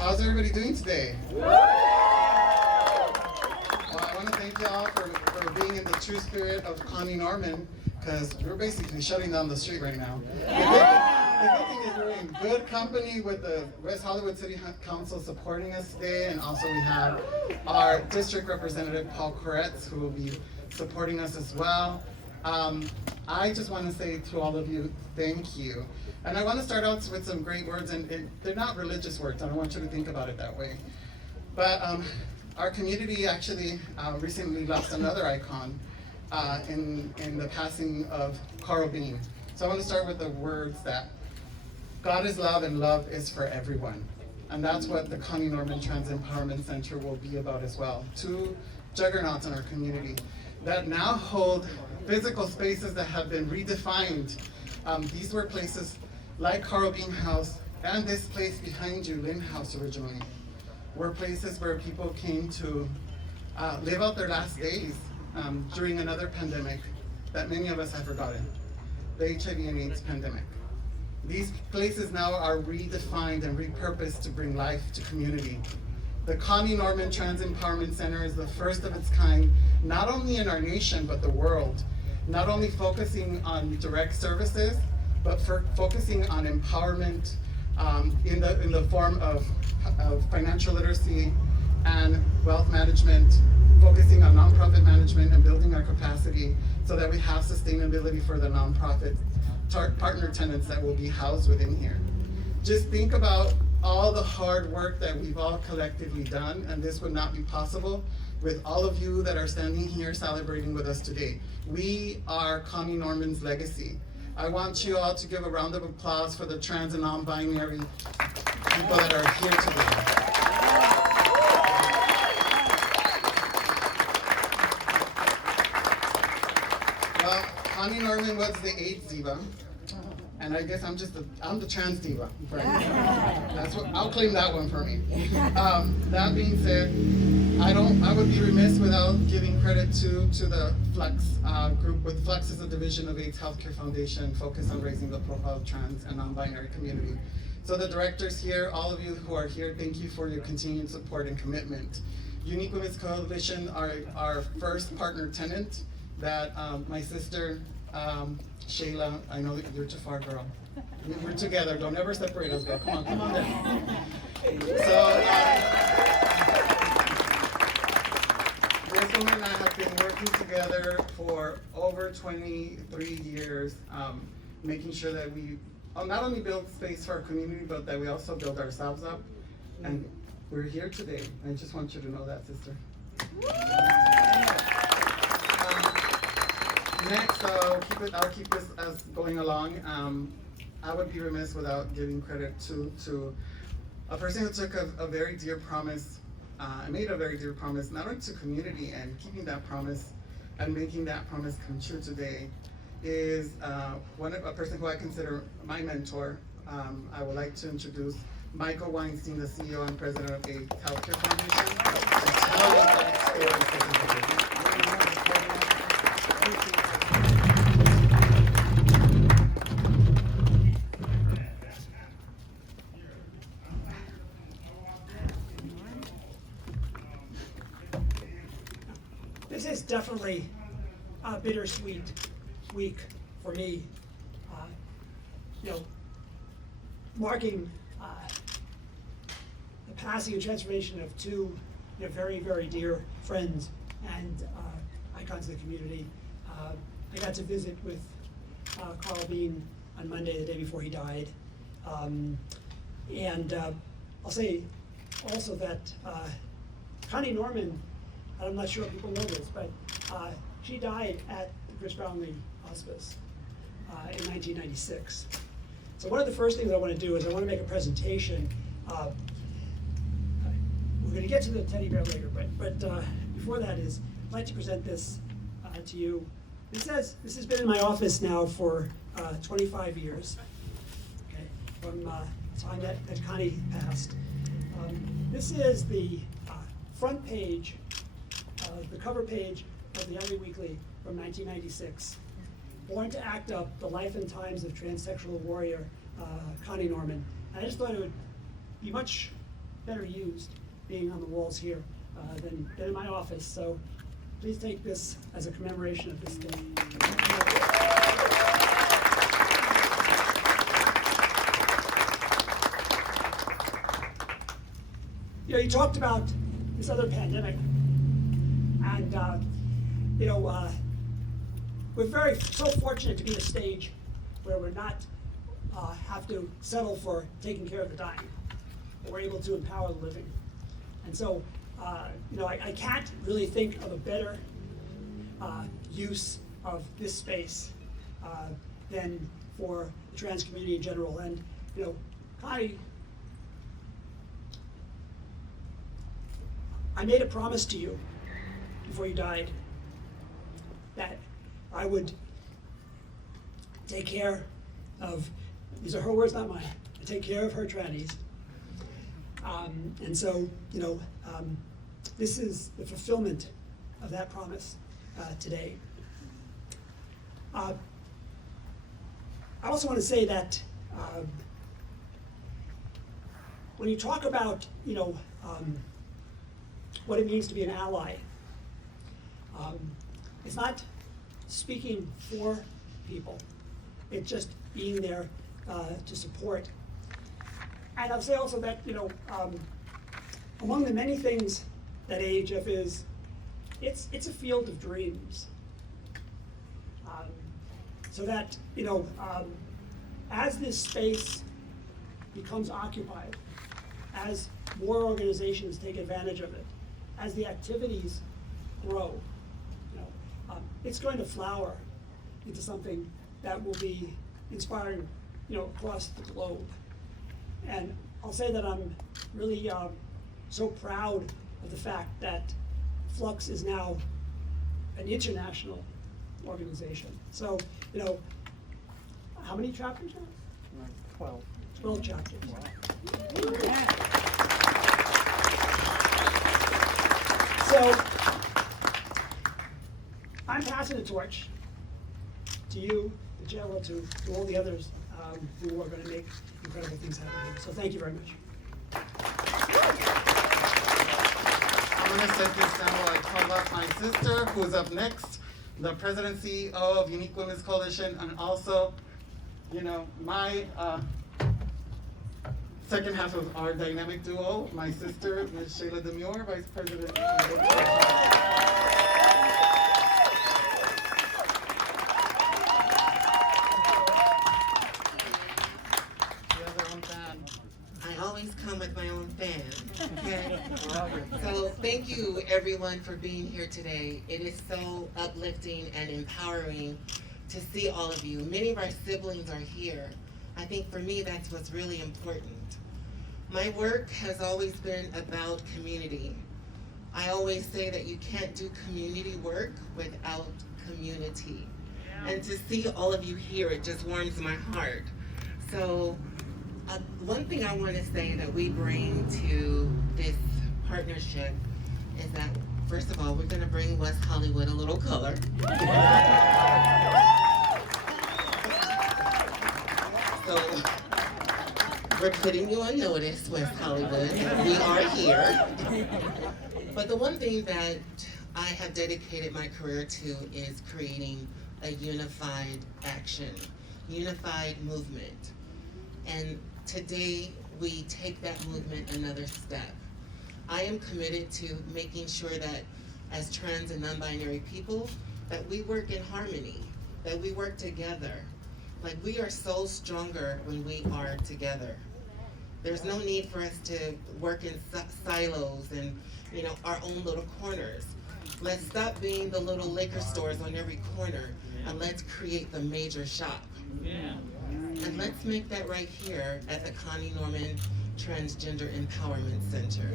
How's everybody doing today? Well, I want to thank you all for being in the true spirit of Connie Norman, because we're basically shutting down the street right now. The good thing is we're in good company with the West Hollywood City Council supporting us today, and also we have our district representative, Paul Koretz, who will be supporting us as well. I just want to say to all of you, thank you. And I want to start out with some great words, and they're not religious words. I don't want you to think about it that way. But our community actually recently lost another icon in the passing of Carl Bean. So I want to start with the words that God is love and love is for everyone. And that's what the Connie Norman Trans Empowerment Center will be about as well. Two juggernauts in our community that now hold physical spaces that have been redefined. These were places like Carl Bean House and this place behind you, Lynn House originally, were places where people came to live out their last days during another pandemic that many of us have forgotten, the HIV and AIDS pandemic. These places now are redefined and repurposed to bring life to community. The Connie Norman Trans Empowerment Center is the first of its kind, not only in our nation, but the world. Not only focusing on direct services, but for focusing on empowerment in the form of financial literacy and wealth management, focusing on nonprofit management and building our capacity so that we have sustainability for the nonprofit partner tenants that will be housed within here. Just think about all the hard work that we've all collectively done, and this would not be possible with all of you that are standing here celebrating with us today. We are Connie Norman's legacy. I want you all to give a round of applause for the trans and non-binary people that are here today. Well, Connie Norman was the AIDS diva, and I guess I'm the trans diva. Right? That's what I'll claim that one for me. That being said, I would be remiss without giving credit to the Flex group. With Flex is a division of AIDS Healthcare Foundation focused on raising the profile of trans and non-binary community. So the directors here, all of you who are here, thank you for your continued support and commitment. Unique Women's Coalition are our first partner tenant that my sister, Chela, I know that you're too far, girl. We're together, don't ever separate us, girl. Come on down. So, this woman and I have been working together for over 23 years, making sure that we not only build space for our community, but that we also build ourselves up. And we're here today. I just want you to know that, sister. Next, I'll keep this as going along. I would be remiss without giving credit to a person who took a very dear promise, made a very dear promise, not only to community and keeping that promise and making that promise come true today, is a person who I consider my mentor. I would like to introduce Michael Weinstein, the CEO and president of AIDS Healthcare Foundation, to tell you that story. This is definitely a bittersweet week for me, marking the passing and transformation of two very, very dear friends and icons of the community. I got to visit with Carl Bean on Monday, the day before he died. I'll say also that Connie Norman, I'm not sure if people know this, but she died at the Chris Brownlee Hospice in 1996. So one of the first things I want to do is I want to make a presentation. We're going to get to the teddy bear later, but before that I'd like to present this to you. This has been in my office now for 25 years, okay, from the time that Connie passed. This is the front page, the cover page of the LA Weekly from 1996. Born to act up the life and times of transsexual warrior Connie Norman. And I just thought it would be much better used being on the walls here than in my office. So please take this as a commemoration of this day. You know, you talked about this other pandemic, and you know, we're so fortunate to be at a stage where we're not have to settle for taking care of the dying, but we're able to empower the living. And so, you know, I can't really think of a better use of this space than for the trans community in general. And you know, I made a promise to you before you died that I would take care of, these are her words, not mine, take care of her trannies. And so, you know, this is the fulfillment of that promise today. I also want to say that when you talk about, you know, what it means to be an ally, it's not speaking for people, it's just being there to support. And I'll say also that, you know, among the many things that AHF is, it's a field of dreams. So that, you know, as this space becomes occupied, as more organizations take advantage of it, as the activities grow, you know, it's going to flower into something that will be inspiring, you know, across the globe. And I'll say that I'm really so proud of the fact that Flux is now an international organization. So, you know, how many chapters now? 12. 12 chapters. Wow. So, I'm passing the torch to you, to Chela, to all the others who are going to make incredible things happen here. So thank you very much. I'm going to set this down while I call up my sister, who's up next, the Presidency of Unique Women's Coalition, and also, you know, my second half of our dynamic duo, my sister, Ms. Shela Demuir, Vice President. I always come with my own fan, okay? So thank you everyone for being here today. It is so uplifting and empowering to see all of you. Many of our siblings are here. I think for me that's what's really important. My work has always been about community. I always say that you can't do community work without community. And to see all of you here, it just warms my heart. So one thing I want to say that we bring to this partnership is that, first of all, we're going to bring West Hollywood a little color. So we're putting you on notice, West Hollywood. We are here. But the one thing that I have dedicated my career to is creating a unified action, unified movement. And today, we take that movement another step. I am committed to making sure that as trans and non-binary people, that we work in harmony, that we work together. Like, we are so stronger when we are together. There's no need for us to work in silos and, you know, our own little corners. Let's stop being the little liquor stores on every corner, and let's create the major shop. And let's make that right here at the Connie Norman Transgender Empowerment Center.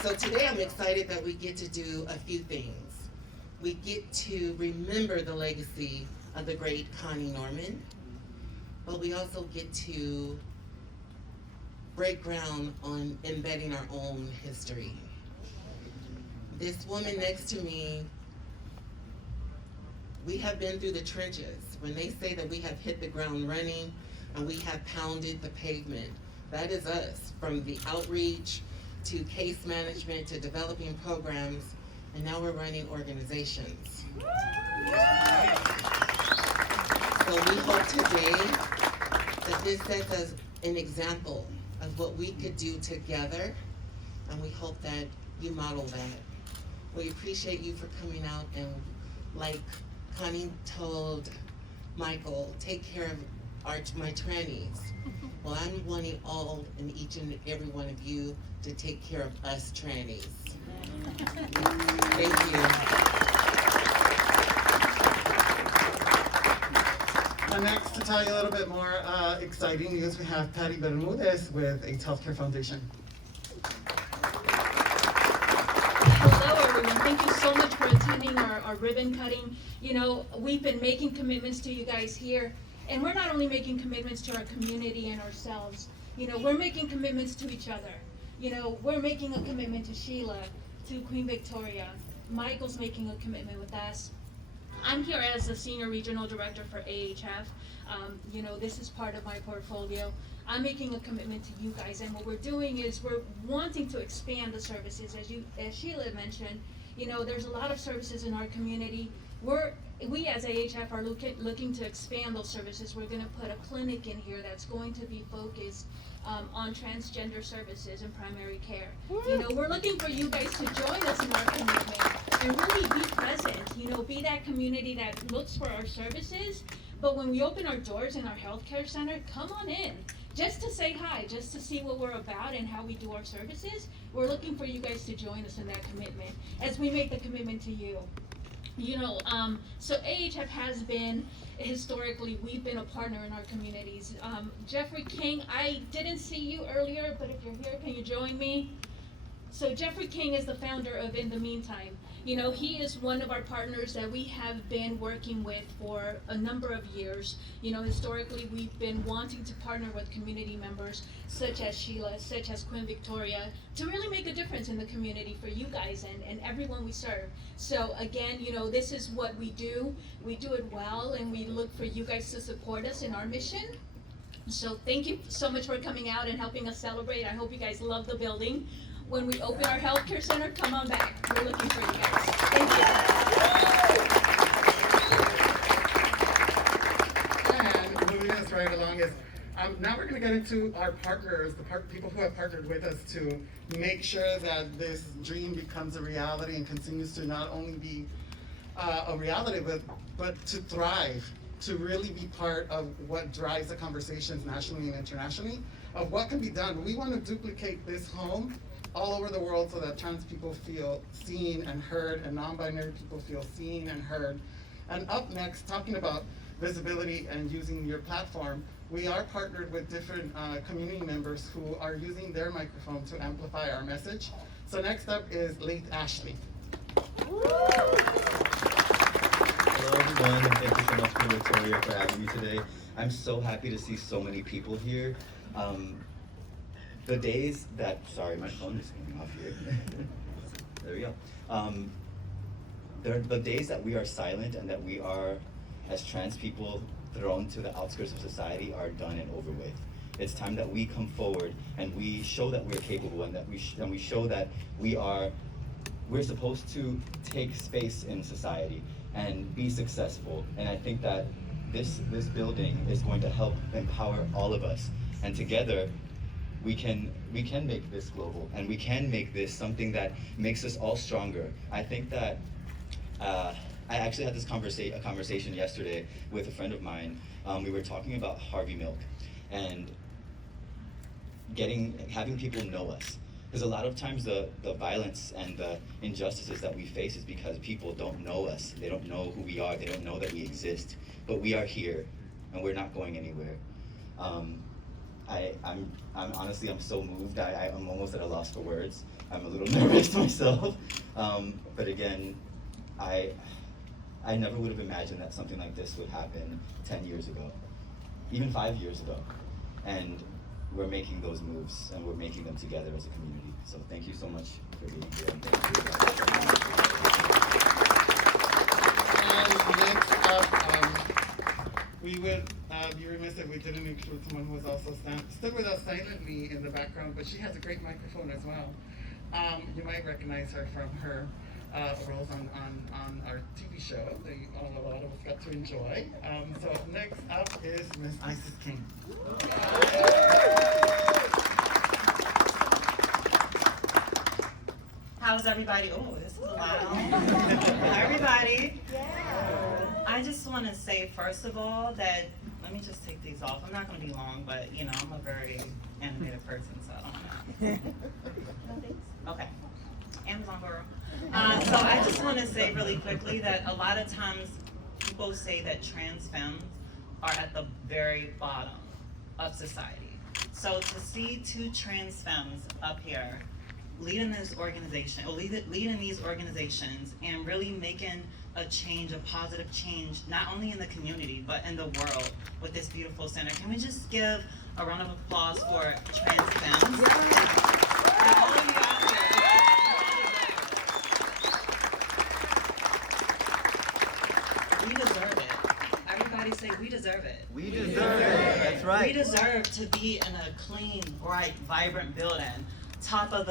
So today I'm excited that we get to do a few things. We get to remember the legacy of the great Connie Norman, but we also get to break ground on embedding our own history. This woman next to me We have been through the trenches. When they say that we have hit the ground running and we have pounded the pavement, that is us, from the outreach to case management to developing programs, and now we're running organizations. So we hope today that this sets us an example of what we could do together, and we hope that you model that. We appreciate you for coming out, and like Connie told Michael, take care of my trannies. Well, I'm wanting all and each and every one of you to take care of us trannies. Thank you. Next, to tell you a little bit more exciting news, we have Patty Bermudez with AIDS Healthcare Foundation. Hello, everyone. Thank you so much for attending our ribbon cutting. You know, we've been making commitments to you guys here, and we're not only making commitments to our community and ourselves. You know, we're making commitments to each other. You know, we're making a commitment to Chela, to Queen Victoria. Michael's making a commitment with us. I'm here as the Senior Regional Director for AHF. You know, this is part of my portfolio. I'm making a commitment to you guys, and what we're doing is we're wanting to expand the services. As Chela mentioned, you know, there's a lot of services in our community. We as AHF are looking to expand those services. We're going to put a clinic in here that's going to be focused on transgender services and primary care. You know, we're looking for you guys to join us in our commitment and really be present. You know, be that community that looks for our services. But when we open our doors in our healthcare center, come on in. Just to say hi, just to see what we're about and how we do our services. We're looking for you guys to join us in that commitment as we make the commitment to you. You know, so AHF has been, historically, we've been a partner in our communities. Jeffrey King, I didn't see you earlier, but if you're here, can you join me? So Jeffrey King is the founder of In the Meantime. You know, he is one of our partners that we have been working with for a number of years. You know, historically, we've been wanting to partner with community members such as Chela, such as Queen Victoria, to really make a difference in the community for you guys and everyone we serve. So again, you know, this is what we do. We do it well, and we look for you guys to support us in our mission. So thank you so much for coming out and helping us celebrate. I hope you guys love the building. When we open our healthcare center, come on back. We're looking for you guys. Thank you. And moving us right along is, now we're going to get into our partners, people who have partnered with us to make sure that this dream becomes a reality and continues to not only be a reality, but to thrive, to really be part of what drives the conversations nationally and internationally of what can be done. We want to duplicate this home all over the world so that trans people feel seen and heard, and non-binary people feel seen and heard. And up next, talking about visibility and using your platform, we are partnered with different community members who are using their microphone to amplify our message. So next up is Laith Ashley. Hello everyone, and thank you so much, Queen Victoria, for having me today. I'm so happy to see so many people here. The days that, sorry, my phone is going off here. There we go. The days that we are silent and that we are, as trans people, thrown to the outskirts of society are done and over with. It's time that we come forward and we show that we're capable, and that we show that we're supposed to take space in society and be successful. And I think that this building is going to help empower all of us, and together we can make this global, and we can make this something that makes us all stronger. I think that I actually had this conversation yesterday with a friend of mine. We were talking about Harvey Milk and having people know us. Because a lot of times the violence and the injustices that we face is because people don't know us. They don't know who we are. They don't know that we exist. But we are here, and we're not going anywhere. I'm honestly, I'm so moved. I'm almost at a loss for words. I'm a little nervous myself. But again, I never would have imagined that something like this would happen 10 years ago, even 5 years ago. And we're making those moves, and we're making them together as a community. So thank you so much for being here, and thank you. And next we would be remiss if we didn't include someone who was also stood with us silently in the background, but she has a great microphone as well. You might recognize her from her roles on our TV show that a lot of us got to enjoy. So next up is Miss Isis King. How's everybody? Oh, this is loud. Everybody. I just want to say, first of all, that, let me just take these off. I'm not going to be long, but, you know, I'm a very animated person, so I don't know. Okay. Amazon girl. So I just want to say really quickly that a lot of times people say that trans femmes are at the very bottom of society. So to see two trans femmes up here leading this organization, or leading these organizations and really making a change, a positive change, not only in the community, but in the world with this beautiful center. Can we just give a round of applause for trans femmes? And all of you out there. We deserve it. Everybody say, we deserve it. We deserve it. That's right. We deserve to be in a clean, bright, vibrant building. Top of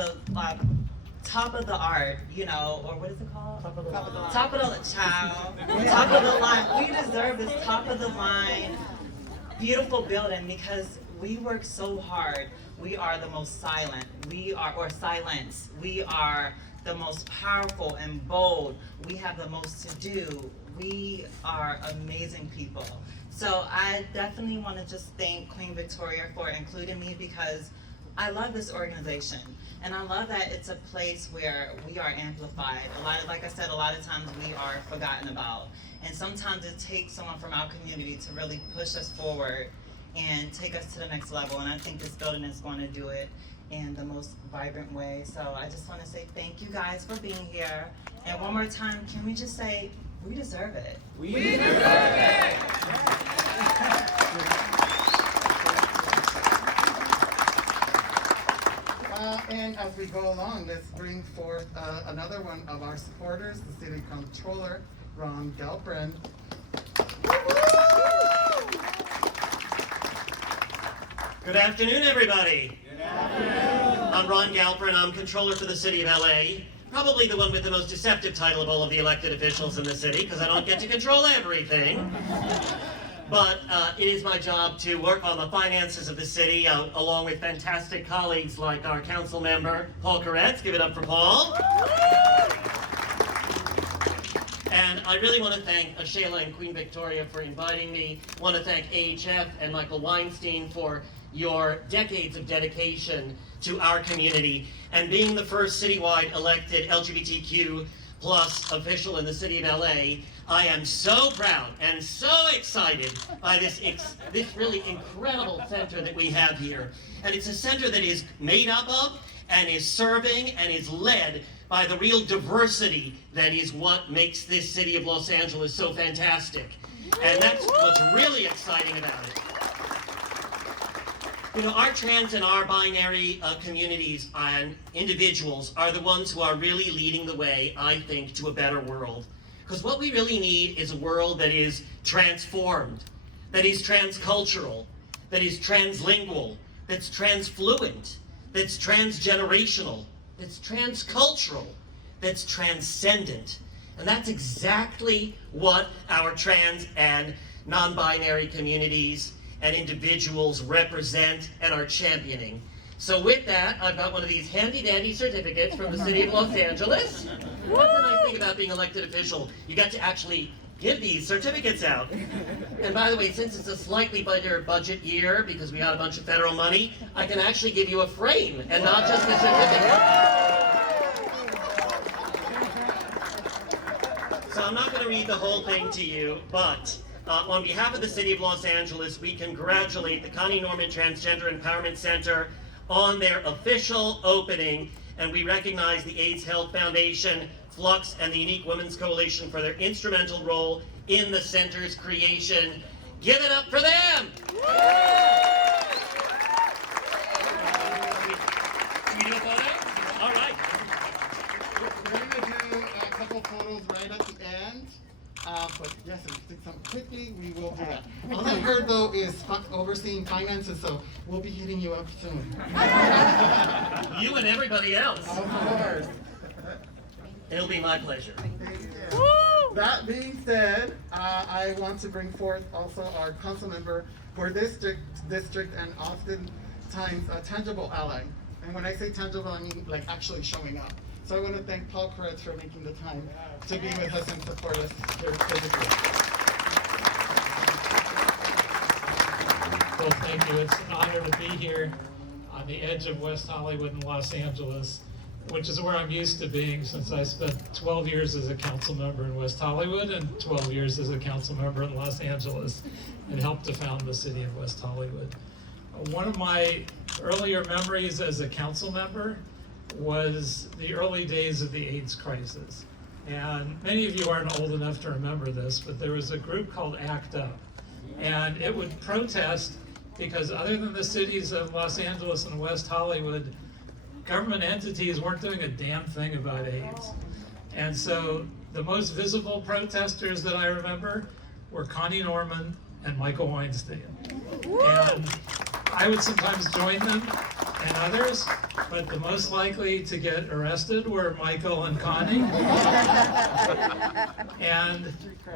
the art, you know, or what is it called? Top of the line. Top of the child. Top of the line. We deserve this top of the line, beautiful building because we work so hard. We are the most silent. We are the most powerful and bold. We have the most to do. We are amazing people. So I definitely want to just thank Queen Victoria for including me because I love this organization, and I love that it's a place where we are amplified. Like I said, a lot of times we are forgotten about, and sometimes it takes someone from our community to really push us forward and take us to the next level, and I think this building is going to do it in the most vibrant way. So I just want to say thank you guys for being here, and one more time, can we just say, we deserve it. We deserve it! And as we go along, let's bring forth another one of our supporters, the City Comptroller, Ron Galbrain. Good afternoon, everybody. Good afternoon. I'm Ron Galperin. I'm Controller for the City of LA. Probably the one with the most deceptive title of all of the elected officials in the city, because I don't get to control everything. But it is my job to work on the finances of the city, along with fantastic colleagues like our council member, Paul Koretz. Give it up for Paul. And I really want to thank Chela and Queen Victoria for inviting me. I want to thank AHF and Michael Weinstein for your decades of dedication to our community and being the first citywide elected LGBTQ plus official in the city of LA. I am so proud and so excited by this really incredible center that we have here. And it's a center that is made up of and is serving and is led by the real diversity that is what makes this city of Los Angeles so fantastic. And that's what's really exciting about it. You know, our trans and our binary communities and individuals are the ones who are really leading the way, I think, to a better world. Because what we really need is a world that is transformed, that is transcultural, that is translingual, that's transfluent, that's transgenerational, that's transcultural, that's transcendent. And that's exactly what our trans and non-binary communities and individuals represent and are championing. So with that, I've got one of these handy-dandy certificates from the City of Los Angeles. That's the nice thing about being elected official. You get to actually give these certificates out. And by the way, since it's a slightly better budget year, because we got a bunch of federal money, I can actually give you a frame and not just a certificate. So I'm not going to read the whole thing to you, but on behalf of the City of Los Angeles, we congratulate the Connie Norman Transgender Empowerment Center on their official opening, and we recognize the AIDS Health Foundation, Flux, and the Unique Women's Coalition for their instrumental role in the center's creation. Give it up for them! Can we do a photo? All right. We're going to do a couple photos right at the end. But yes, if you take something quickly, we will do that. All I heard though is overseeing finances, so we'll be hitting you up soon. You and everybody else. Of course. It'll be my pleasure. That being said, I want to bring forth also our council member for district and oftentimes a tangible ally. And when I say tangible, I mean like actually showing up. So I want to thank Paul Koretz for making the time to be with us and support us here physically. Well, thank you. It's an honor to be here on the edge of West Hollywood and Los Angeles, which is where I'm used to being since I spent 12 years as a council member in West Hollywood and 12 years as a council member in Los Angeles and helped to found the city of West Hollywood. One of my earlier memories as a council member was the early days of the AIDS crisis. And many of you aren't old enough to remember this, but there was a group called ACT UP. And it would protest because other than the cities of Los Angeles and West Hollywood, government entities weren't doing a damn thing about AIDS. And so the most visible protesters that I remember were Connie Norman and Michael Weinstein. And I would sometimes join them and others, but the most likely to get arrested were Michael and Connie. And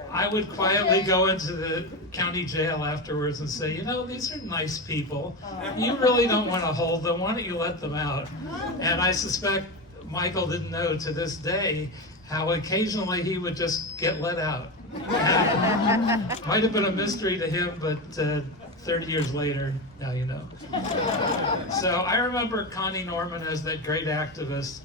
I would quietly go into the county jail afterwards and say, you know, these are nice people. You really don't want to hold them. Why don't you let them out? And I suspect Michael didn't know to this day how occasionally he would just get let out. Might have been a mystery to him, but 30 years later, now you know. So I remember Connie Norman as that great activist,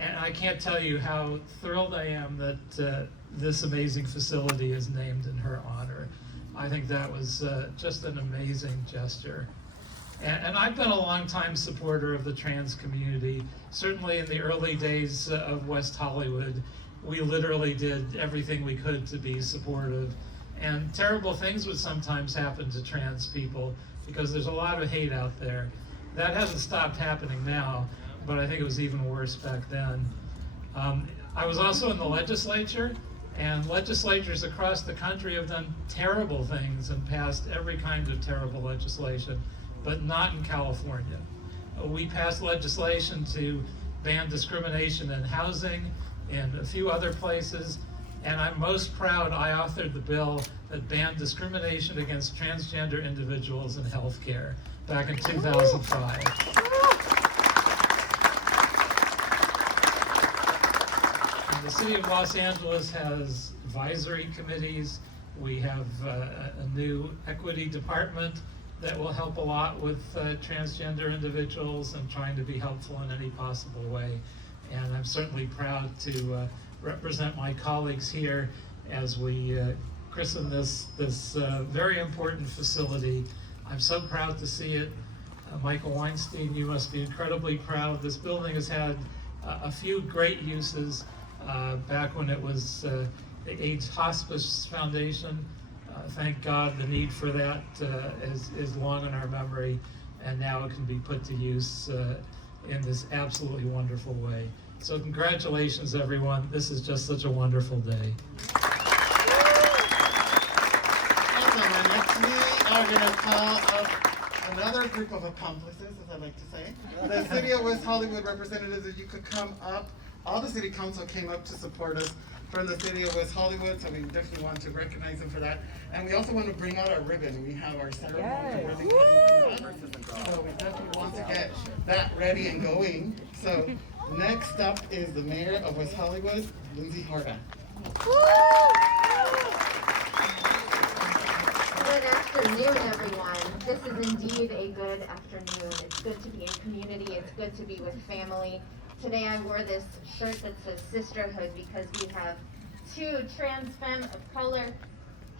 and I can't tell you how thrilled I am that this amazing facility is named in her honor. I think that was just an amazing gesture. And I've been a longtime supporter of the trans community. Certainly in the early days of West Hollywood, we literally did everything we could to be supportive. And terrible things would sometimes happen to trans people because there's a lot of hate out there. That hasn't stopped happening now, but I think it was even worse back then. I was also in the legislature, and legislatures across the country have done terrible things and passed every kind of terrible legislation, but not in California. We passed legislation to ban discrimination in housing and a few other places, and I'm most proud I authored the bill that banned discrimination against transgender individuals in healthcare back in 2005. And the city of Los Angeles has advisory committees. We have a new equity department that will help a lot with transgender individuals and trying to be helpful in any possible way. And I'm certainly proud to represent my colleagues here as we christen this very important facility. I'm so proud to see it. Michael Weinstein, you must be incredibly proud. This building has had a few great uses back when it was the AIDS Hospice Foundation. Thank God the need for that is long in our memory, and now it can be put to use in this absolutely wonderful way. So congratulations, everyone. This is just such a wonderful day. Awesome, and next we are going to call up another group of accomplices, as I like to say. The City of West Hollywood representatives, if you could come up. All the city council came up to support us from the City of West Hollywood, so we definitely want to recognize them for that. And we also want to bring out our ribbon. We have our ceremony ribbon cutting. So we definitely want to get that ready and going. So next up is the mayor of West Hollywood, Lindsay Horvath. Good afternoon, everyone. This is indeed a good afternoon. It's good to be in community. It's good to be with family. Today I wore this shirt that says sisterhood because we have two trans femme of color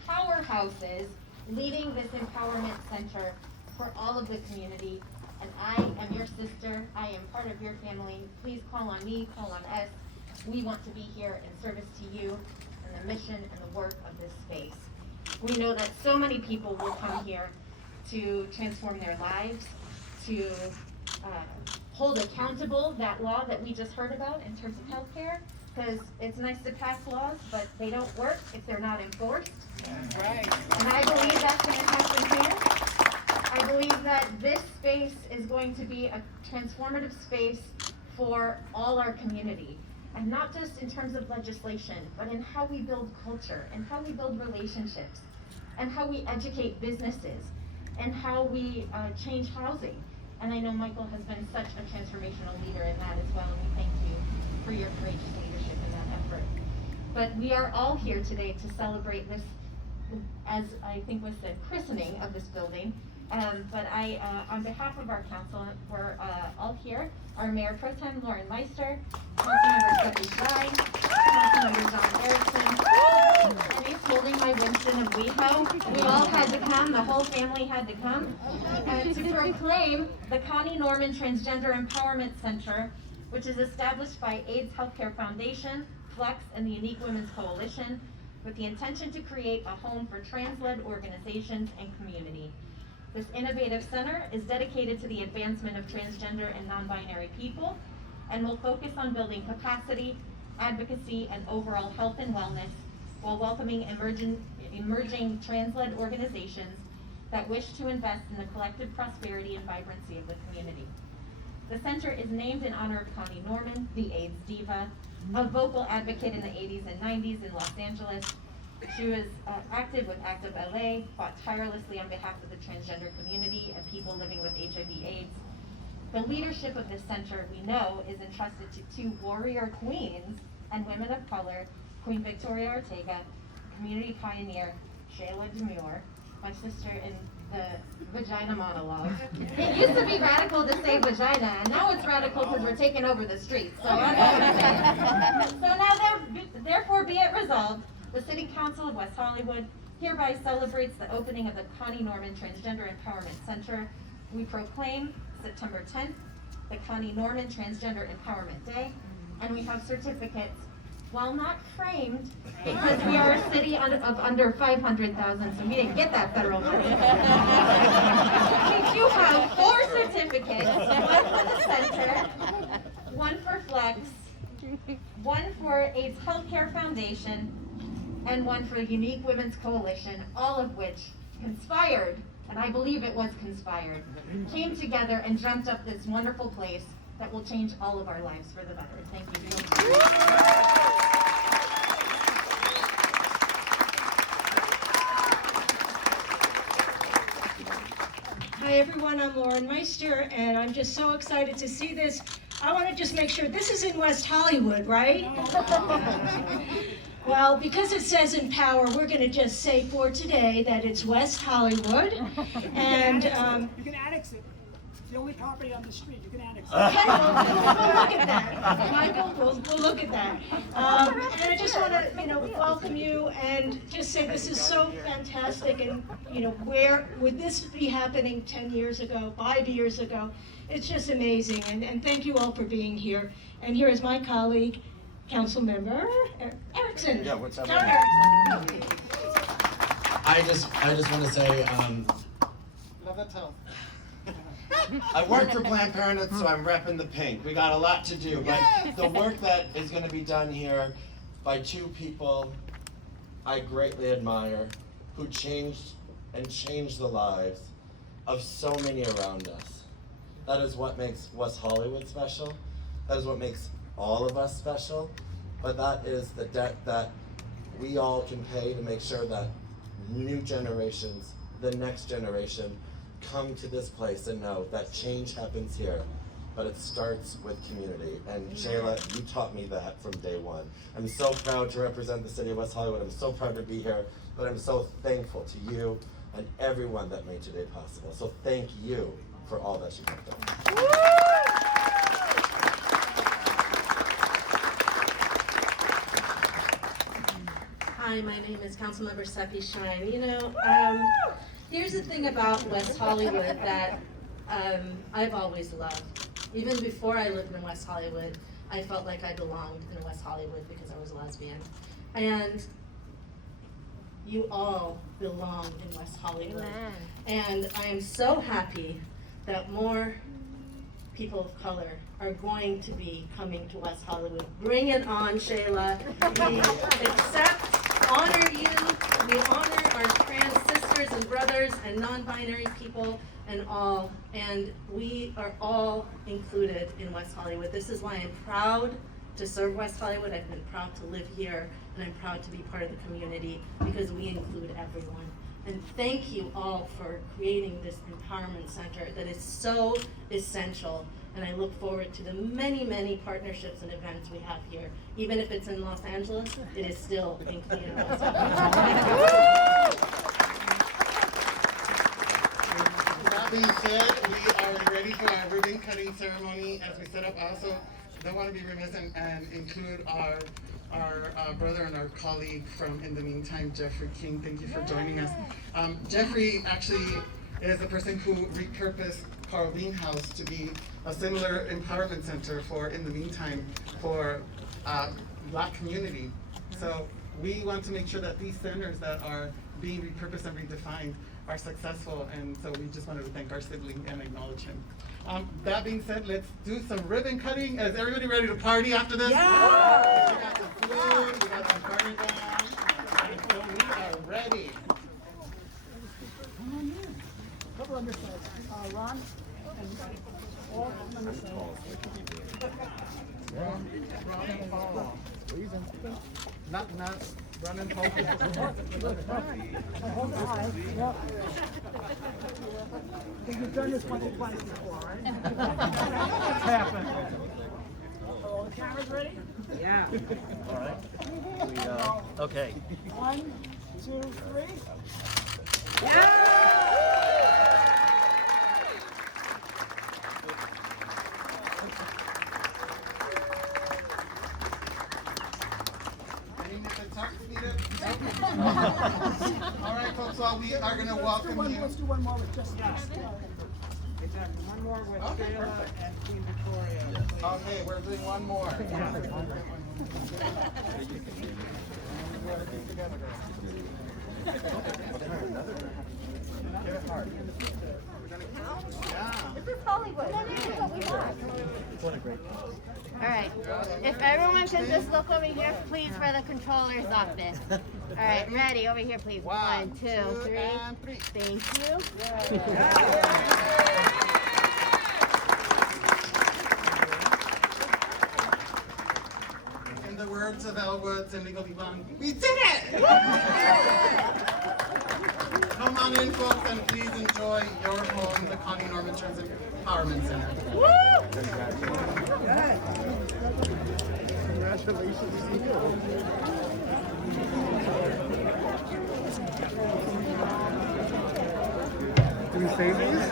powerhouses leading this empowerment center for all of the community. And I am your sister. I am part of your family. Please call on me, call on us. We want to be here in service to you and the mission and the work of this space. We know that so many people will come here to transform their lives, to hold accountable that law that we just heard about in terms of healthcare, because it's nice to pass laws, but they don't work if they're not enforced. Right. And I believe that's going to happen here. I believe that this space is going to be a transformative space for all our community. And not just in terms of legislation, but in how we build culture, and how we build relationships, and how we educate businesses, and how we change housing. And I know Michael has been such a transformational leader in that as well, and we thank you for your courageous leadership in that effort. But we are all here today to celebrate this, as I think was the christening of this building. But on behalf of our council, we're all here. Our Mayor Pro-Tem Meister, Councilmember Sepi Shyne, Councilmember John Erickson, and he's holding my Winston of WeHo. We all had to come, the whole family had to come, to proclaim the Connie Norman Transgender Empowerment Center, which is established by AIDS Healthcare Foundation, Flex, and the Unique Women's Coalition, with the intention to create a home for trans-led organizations and community. This innovative center is dedicated to the advancement of transgender and non-binary people, and will focus on building capacity, advocacy, and overall health and wellness, while welcoming emerging trans-led organizations that wish to invest in the collective prosperity and vibrancy of the community. The center is named in honor of Connie Norman, the AIDS diva, a vocal advocate in the 80s and 90s in Los Angeles. She was active with ACT UP LA, fought tirelessly on behalf of the transgender community and people living with HIV/AIDS. The leadership of this center, we know, is entrusted to two warrior queens and women of color, Queen Victoria Ortega, community pioneer Chela Demuir, my sister in the vagina monologue. It used to be radical to say vagina, and now it's radical because we're taking over the streets. So now therefore be it resolved, the City Council of West Hollywood hereby celebrates the opening of the Connie Norman Transgender Empowerment Center. We proclaim September 10th, the Connie Norman Transgender Empowerment Day, and we have certificates, while not framed, because we are a city of under 500,000, so we didn't get that federal money. We do have 4 certificates, one for the center, one for Flex, one for AIDS Healthcare Foundation, and one for the Unique Women's Coalition, all of which conspired, and I believe it was conspired, came together and dreamt up this wonderful place that will change all of our lives for the better. Thank you. Hi everyone, I'm Lauren Meister, and I'm just so excited to see this. I want to just make sure, this is in West Hollywood, right? Well, because it says empower, we're going to just say for today that it's West Hollywood. And you can annex it. It's the only property on the street. You can annex it. Okay, we'll look at that. Michael, we'll look at that. And I just want to, welcome you and just say this is so fantastic. And, where would this be happening 10 years ago, 5 years ago? It's just amazing. And thank you all for being here. And here is my colleague, Councilmember Erickson. Yeah, what's up? John Erickson. I just want to say, Love that tone. I work for Planned Parenthood, so I'm repping the pink. We got a lot to do, but the work that is going to be done here by 2 people I greatly admire, who changed the lives of so many around us. That is what makes West Hollywood special. That is what makes all of us special, but that is the debt that we all can pay to make sure that new generations, the next generation, come to this place and know that change happens here, but it starts with community. And Chela, you taught me that from day one. I'm so proud to represent the city of West Hollywood. I'm so proud to be here, but I'm so thankful to you and everyone that made today possible. So thank you for all that you have done. Hi, my name is Councilmember Sepi Shyne. Here's the thing about West Hollywood that I've always loved. Even before I lived in West Hollywood, I felt like I belonged in West Hollywood because I was a lesbian. And you all belong in West Hollywood. Amen. And I am so happy that more people of color are going to be coming to West Hollywood. Bring it on, Chela. We accept, honor you, we honor our trans sisters and brothers and non-binary people and all, and we are all included in West Hollywood. This is why I'm proud to serve West Hollywood. I've been proud to live here, and I'm proud to be part of the community because we include everyone. And thank you all for creating this empowerment center that is so essential. And I look forward to the many, many partnerships and events we have here. Even if it's in Los Angeles, it is still included in West Hollywood. That being said, we are ready for our ribbon cutting ceremony. As we set up, I also don't want to be remiss and include our brother and our colleague from In the Meantime, Jeffrey King. Thank you for joining us. Jeffrey actually is the person who repurposed Carl Bean House to be a similar empowerment center for In the Meantime for Black community. So we want to make sure that these centers that are being repurposed and redefined are successful, and so we just wanted to thank our sibling and acknowledge him. That being said, let's do some ribbon cutting. Is everybody ready to party after this? Yeah! We got some food, we got some party going on, and so we are ready. Come on in. Couple on this side. Ron and all on this side. Run and follow. Not run and follow. Hold the high. Yep. You've done this once or twice before, right? It's happened. Oh, the camera's ready? Yeah. All right. Okay. 1, 2, 3. All right, folks, well, we are going to welcome you. Let's do one more with just us. One more with Okay, Chela perfect. and Queen Victoria. Okay, we're doing one more. Give it hard. Yeah. This is Hollywood. This is what we want. All right. If everyone can just look over here, please, for the controller's office. All right, ready? Over here, please. 1, 2, 3. And 3. Thank you. In the words of Elle Woods and Legally Blonde, we did it! Come on in, folks, and please enjoy your home, the Connie Norman Trans Empowerment Center. Congratulations to you. Do we save these?